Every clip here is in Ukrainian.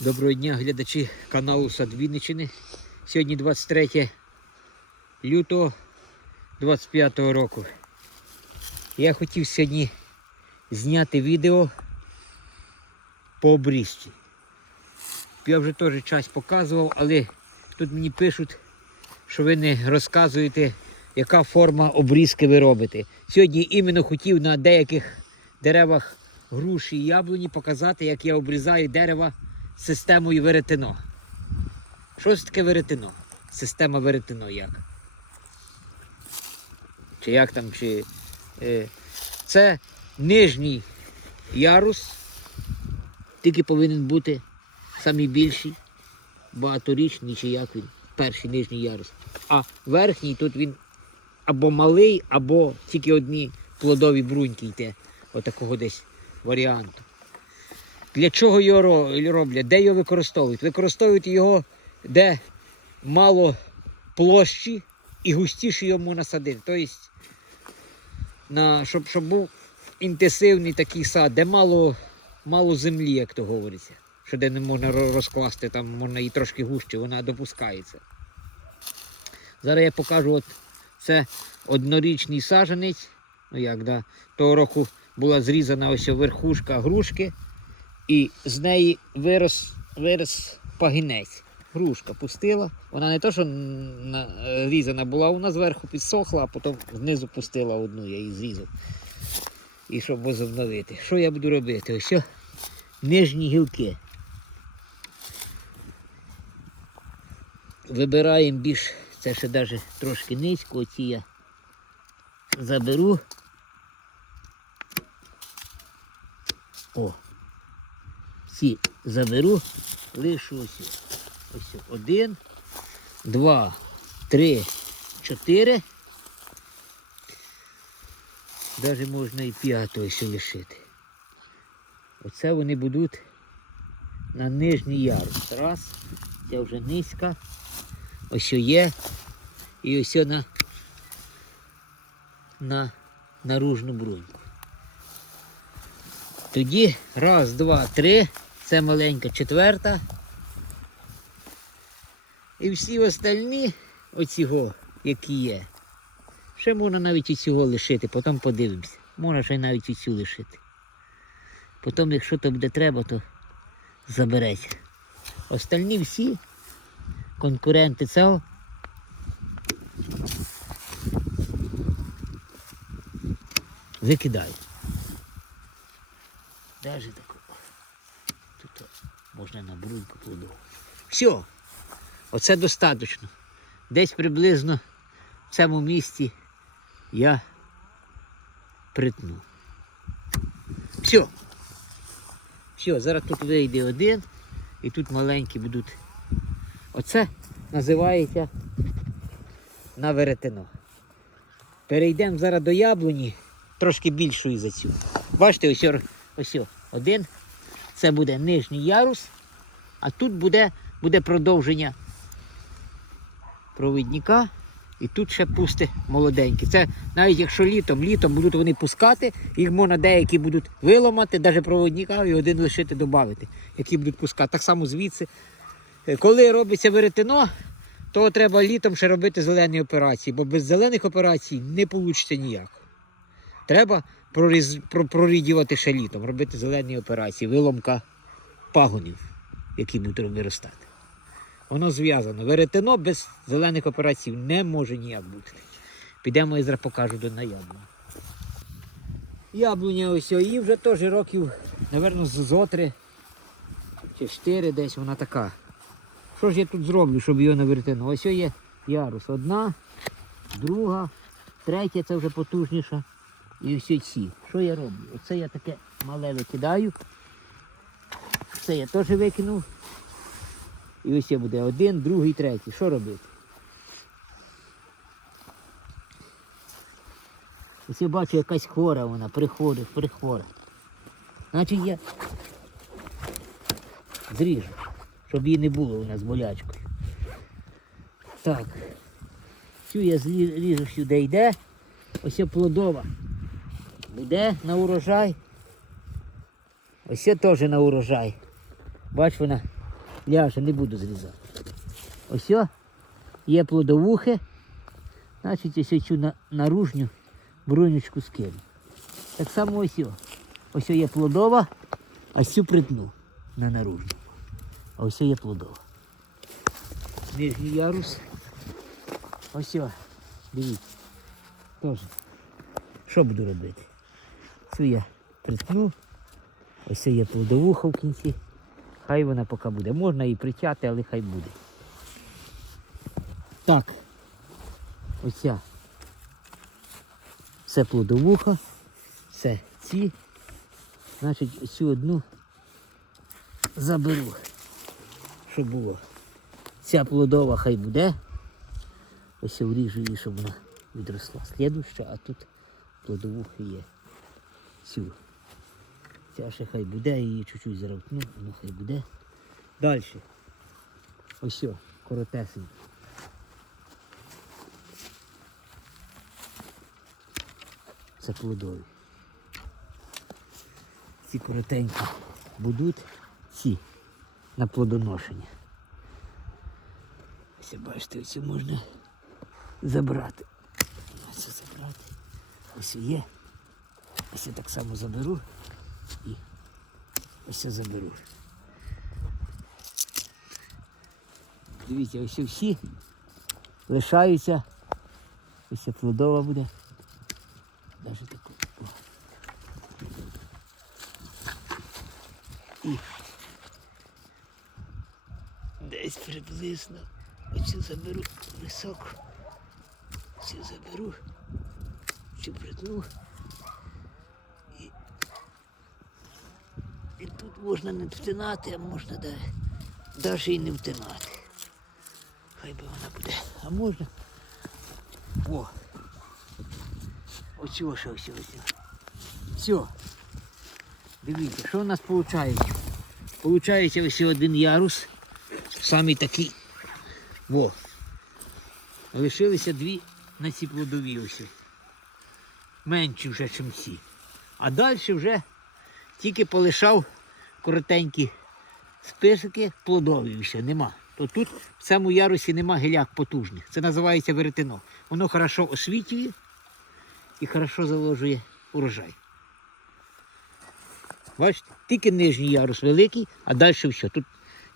Доброго дня, глядачі каналу Сад Вінниччини. Сьогодні 23 лютого 25 року. Я хотів сьогодні зняти відео по обрізці. Я вже теж час показував, але тут мені пишуть, що ви не розказуєте, яка форма обрізки ви робите. Сьогодні іменно хотів на деяких деревах груші і яблуні показати, як я обрізаю дерева системою веретено. Що це таке веретено? Система веретено як? Чи як там, чи. Е, це нижній ярус, тільки повинен бути самий більший, багаторічний, чи як він, перший нижній ярус. А верхній тут він або малий, або тільки одні плодові бруньки йде. Отакого десь варіанту. Для чого його роблять? Де його використовують? Використовують його, де мало площі і густіше його можна садити. Тобто, на, щоб, щоб був інтенсивний такий сад, де мало, мало землі, як то говориться. Що де не можна розкласти, там можна і трошки гуще, вона допускається. Зараз я покажу, от це однорічний саженець. Ну як, да, того року була зрізана ось верхушка грушки. І з неї вирос, вирос пагінець. Грушка пустила. Вона не то, що різана була, вона зверху підсохла, а потім знизу пустила одну, я її зрізав. І щоб возобновити. Що я буду робити? Ось нижні гілки. Вибираємо більш, це ще навіть трошки низько, оці я заберу. О, ці заберу, лишу ось. Ось один, два, три, чотири. Навіть можна і п'ятого ще лишити. Оце вони будуть на нижній ярус. Раз, це вже низька. Ось є. І ось на, на наружну бруньку. Тоді раз, два, три. Це маленька четверта. І всі остальні оцього, які є. Ще можна навіть і цього лишити, потім подивимося. Можна ще навіть і цю лишити. Потім, якщо то буде треба, то забереться. Остальні всі конкуренти цього. Викидають. Даже таку. Можна на бруньку плодову. Все. Оце достатньо. Десь приблизно в цьому місці я притну. Все. Все, зараз тут вийде один і тут маленькі будуть. Оце називається на веретено. Перейдемо зараз до яблуні, трошки більшої за цю. Бачите, ось, ось один. Це буде нижній ярус, а тут буде, буде продовження провідника. І тут ще пусти молоденькі. Це навіть якщо літом, літом будуть вони пускати, їх можна деякі будуть виламати, навіть проводника і один лишити додати, які будуть пускати. Так само звідси. Е, Коли робиться веретено, то треба літом ще робити зелені операції, бо без зелених операцій не вийде ніяк. Треба проріз, про- прорідювати ще літом, робити зелені операції, виломка пагонів, які будуть виростати. Воно зв'язано. Веретено без зелених операцій не може ніяк бути. Підемо і зараз покажу до на яблуню. Яблуня ось їй вже теж років, напевно, з зотри чи чотири десь вона така. Що ж я тут зроблю, щоб її не? Ось є ярус. Одна, друга, третя це вже потужніша. І ось ці. Що я роблю? Оце я таке мале викидаю. Це я теж викинув. І ось буде один, другий, третій. Що робити? Ось я бачу, якась хвора вона, приходить, прихвора. Значить я зріжу, щоб її не було у нас болячкою. Так. Цю я зріжу сюди йде. Ось є плодова. Буде на урожай. Ось є теж на урожай. Бач, вона Ляше, не буду зрізати. Ось є плодовухи. Значить, ось цю на, наружню брунючку скину. Так само ось. Ось є плодова, а цю притну на наружну. А ось є плодова. Нижній ярус. Ось дивіться. Теж. Що буду робити? Цю я приткну. Ось це є плодовуха в кінці. Хай вона поки буде. Можна її притяти, але хай буде. Так. Оця. Це плодовуха. Це ці. Значить, цю одну заберу. Щоб було. Ця плодова хай буде. Ось я вріжу її, щоб вона відросла. Слідуща, а тут плодовухи є. Цю. Ця ще хай буде, її чуть-чуть заровтну, воно хай буде. Далі. Ось коротесенько. Це плодові. Ці коротенькі будуть ці на плодоношення. Ось бачите, ось можна забрати. Ось забрати. Ось є. Ось я так само заберу і ось це заберу. Дивіться, ось всі лишаються. Ось плодова буде. Даже таку. І десь приблизно оцю заберу високу. Цю заберу, цю притну. І тут можна не втинати, а можна навіть і не втинати. Хай би вона буде. А можна. О! Оцього що ось ось. Все. Дивіться, що у нас виходить? Получається ось один ярус. Самий такий. Во. Лишилися дві на ці плодові ось. Менші вже, ніж ці. А далі вже тільки полишав коротенькі списики, плодові все, нема. То тут в цьому ярусі нема гіляк потужних. Це називається веретено. Воно хорошо освітлює і хорошо заложує урожай. Бачите, тільки нижній ярус великий, а далі все. Тут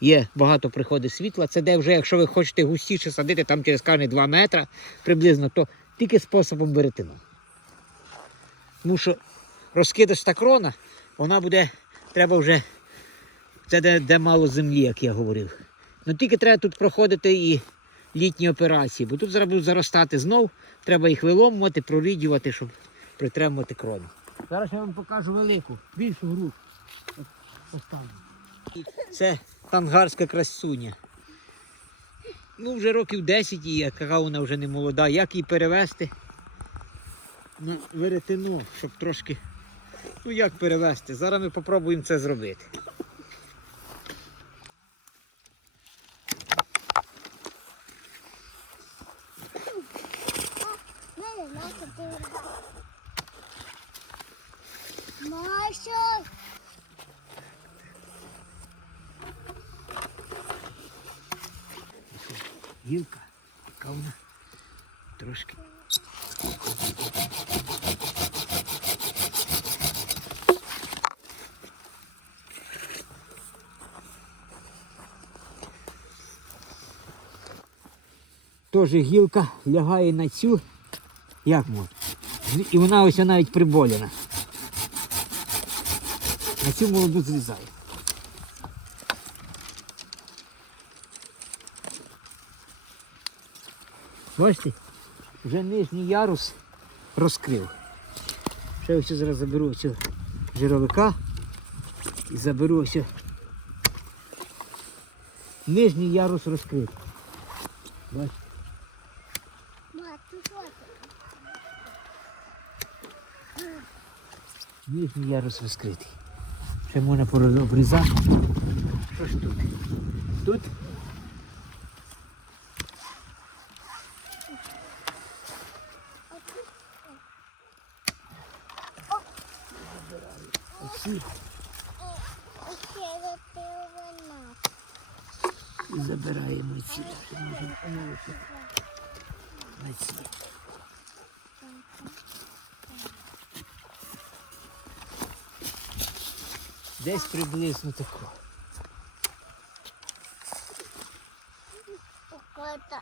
є багато приходить світла. Це де вже, якщо ви хочете густіше садити, там через кожні 2 метри приблизно, то тільки способом веретено. Тому що розкидашта крона, вона буде, треба вже, це де, де мало землі, як я говорив. Ну тільки треба тут проходити і літні операції, бо тут зараз будуть заростати знов, треба їх виломувати, прорідювати, щоб притримувати крону. Зараз я вам покажу велику, більшу грушу. Це тангарська красуня. Ну, вже років 10 її, яка вона вже не молода. Як її перевести на веретено, щоб трошки. Ну як перевести? Зараз ми спробуємо це зробити. Маша! Гілка, яка вона трошки. Теж гілка лягає на цю, як можна. І вона ось навіть приболіна. На цю молоду зрізає. Бачите, вже нижній ярус розкрив. Ще ось зараз заберу цього жировика і заберу ось. Нижній ярус розкрив. Бачите? Мат, ти що це? Нижній ярус розкритий. Ще можна обрізати. Що ж тут? Тут оці Окей, ви пили нас. І забираємо ці даже можемо помилити на ці. Десь приблизно тако.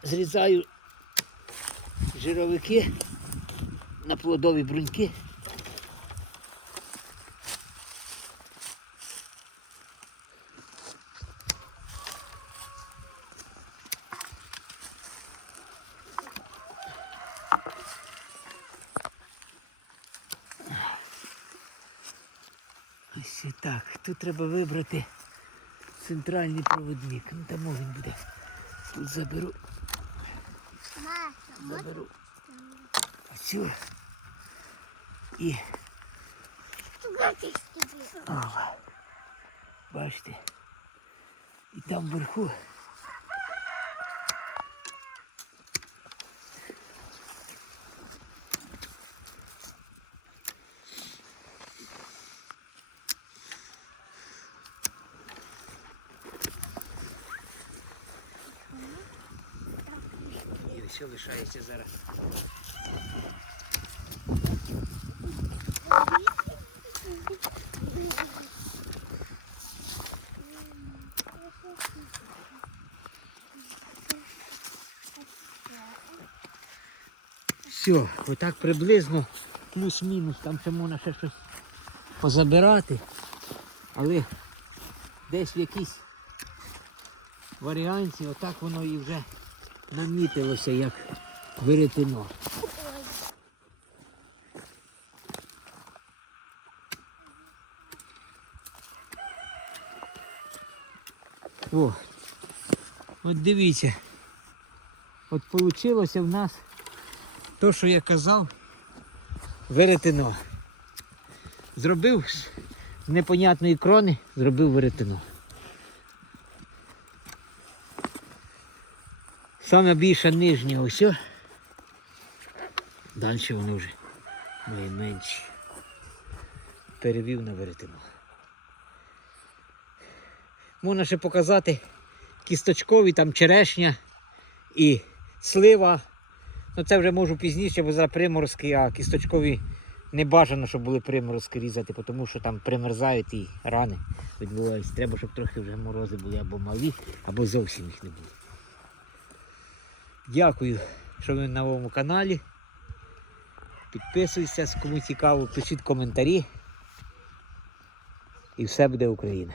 Зрізаю жировики на плодові бруньки. Ось так. Тут треба вибрати центральний проводник. Ну там він буде. Тут заберу. Заберу оцю і ага. Бачите? І там вверху. Лишається зараз. Все, отак приблизно, плюс-мінус, там ще можна ще щось позабирати. Але десь в якійсь варіанті отак воно і вже намітилося як веретено. О, от дивіться. От вийшло в нас то, що я казав, веретено. Зробив з непонятної крони, зробив веретено. Саме більше нижнє ось. Далі воно вже найменше. Перевів на веретено. Можна ще показати кісточкові, там черешня і слива. Ну це вже можу пізніше, бо зараз приморозки, а кісточкові не бажано, щоб були приморозки різати, тому що там примерзають і рани відбуваються. Треба, щоб трохи вже морози були або малі, або зовсім їх не було. Дякую, що ви на новому каналі. Підписуйтесь, кому цікаво, пишіть коментарі. І все буде Україна.